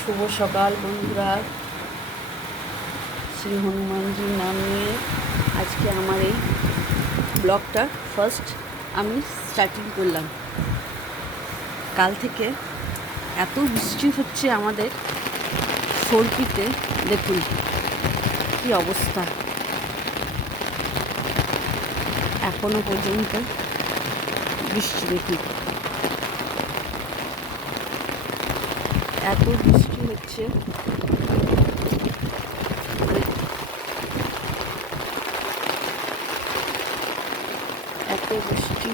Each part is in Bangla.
শুভ সকাল, বন্ধুরা। শ্রী হনুমানজির নাম নিয়ে আজকে আমার এই ব্লগটা ফার্স্ট আমি স্টার্টিং করলাম। কাল থেকে এত বৃষ্টি হচ্ছে আমাদের সর্পিতে দেখুন কি অবস্থা। এখনও পর্যন্ত বৃষ্টি দেখুন। এত বৃষ্টি হচ্ছে। এত বৃষ্টি।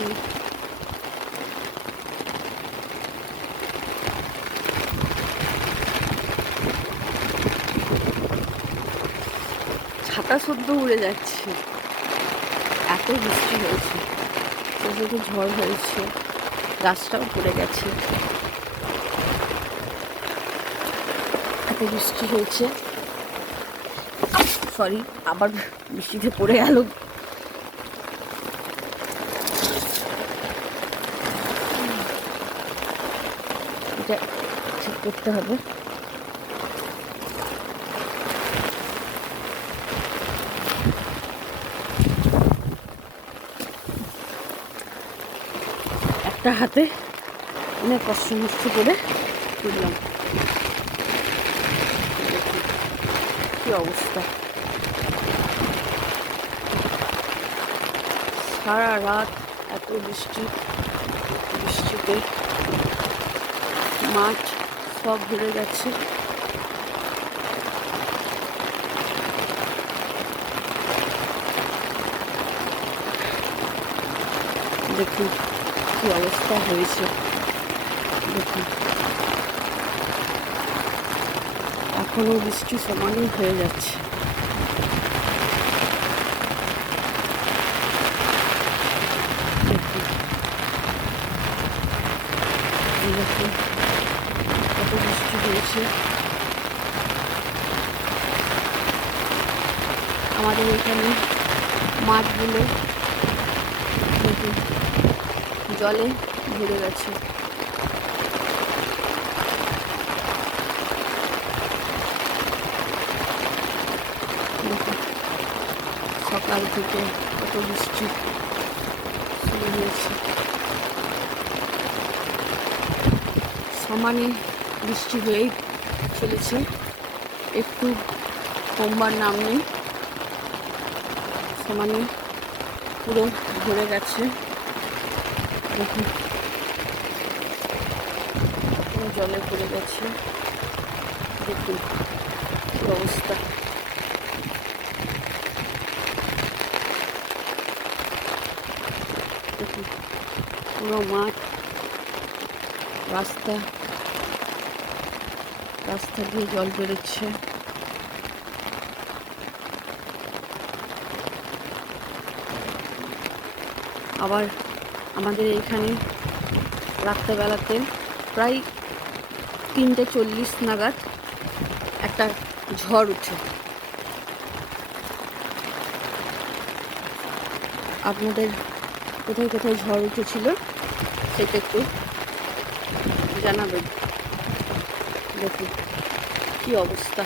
ছাতা সদ্য উড়ে যাচ্ছে। এত বৃষ্টি হয়েছে। ঝড় হয়েছে। গাছটাও পড়ে গেছে। এত বৃষ্টি হয়েছে। সরি আবার বৃষ্টিতে পড়ে গেল। এটা ঠিক করতে হবে। একটা হাতে অনেক কষ্ট মষ্ট করে তুললাম দেখুন, কি অবস্থা? সারা রাত এত বৃষ্টি, বৃষ্টিতে মাঠ সব ভরে গেছে। দেখুন কি অবস্থা হয়েছে। দেখুন। এখনও বৃষ্টি সমানই হয়ে যাচ্ছে। কত বৃষ্টি হয়েছে। আমাদের এখানে মাঠগুলো জলে ভরে গেছে দেখুন, সকাল থেকে কত বৃষ্টি শুরু হয়েছে। সমানে বৃষ্টি হয়েই চলেছে। একটু কমবার নাম নেই সমানে পুরো ভরে গেছে। দেখুন জলে পড়ে গেছে। দেখুন অবস্থা দেখুন পুরো মাঠ, রাস্তা রাস্তা দিয়ে জল বেরোচ্ছে। আবার আমাদের এইখানে রাত্রেবেলাতে প্রায় তিনটে চল্লিশ নাগাদ একটা ঝড় উঠে। আপনাদের কোথায় কোথায় ঝড় উঠেছিল সেটা একটু জানাবেন। দেখুন, কি অবস্থা।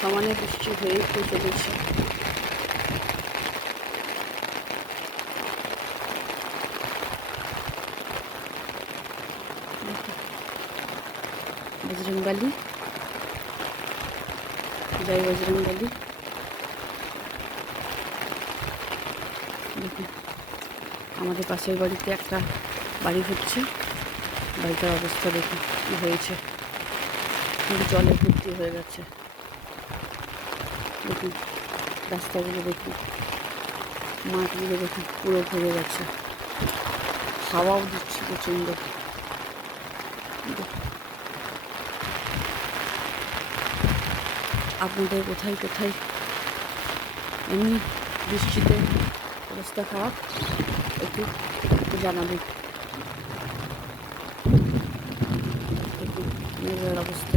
সমানে বৃষ্টি হয়ে তো চলেছে। বজরংবালি। জয় বজরংবালি। দেখুন আমাদের পাশের বাড়িতে একটা বাড়ি হচ্ছে বাড়িটার অবস্থা দেখুন কী হয়েছে। কিন্তু জলে ভর্তি হয়ে গেছে। দেখুন রাস্তাগুলো দেখুন মাঠগুলো দেখুন পুরো ভরে গেছে। হাওয়াও দিচ্ছে প্রচণ্ড। আপনাদের কোথায় কোথায় এমনি বৃষ্টিতে অবস্থা খারাপ? একটু জানাবেন অবস্থা